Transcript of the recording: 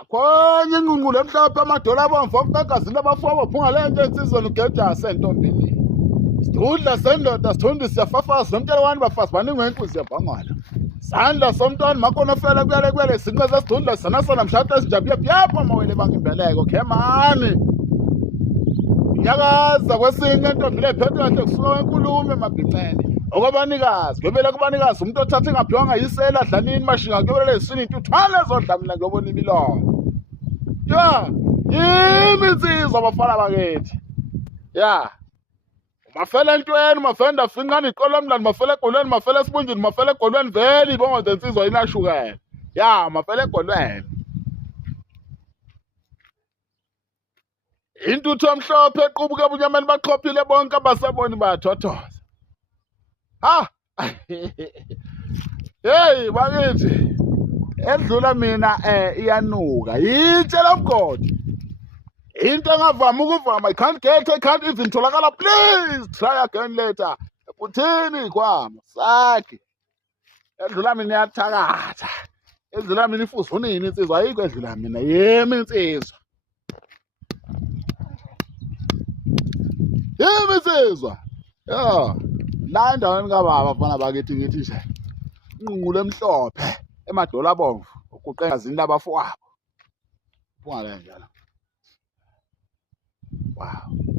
Akhona inqunqulu emhlophe amadola abomvu okugagazile abafowabo uPhungalenja insizweni ugedase entombini. Sidudla sendoda sithundi siyafafaza nomtshela wani bafazi baningi wenkunzi yabhangala. Sandla somntwana makonofela kuyale sinqeza sidudla sanasana mshado esijabule yapha mawele bangimbeleko khemani. Nyakaza kwesinye entombi lephethwe kahle kusuka wenkulumo emabhincene. Okwabanikazi gebele kubanikazi umuntu othathe ngaphiwanga yisela dlanini mashinga kuyobele lesini into uthwale zodlamina ngiyobona imilomo. Ya, imithizo abafana bakithi. Ya. Mafela entweni mafenda afingani iqolo mlando mafela egolweni mafela esibunjini mafela egolweni vele ibongo zensizwa inashukela. Ya, mafela egolweni. Intuthu omhlophe equbuke ebunyameni baqhophile bonke abaseboni bayathothoza. Ha! Hey, bakithi. Edlula mina iyanuka. Yitshela umgodi. Into engavama ukuvama, I can't even tholakala, please try again later. Kuthini kwami? Sakhe. Edlula mina iyathakatha. Edlula mina ifuza unini insizwa ayikho edlula mina yemi insizwa. Yemi insizwa. Ya. La endaweni kababa abafana bakithi ngithi nje. Inqunqulu emhlophe emadola abomvu ukuqengazini labafowabo. UPhungalenja. Wow.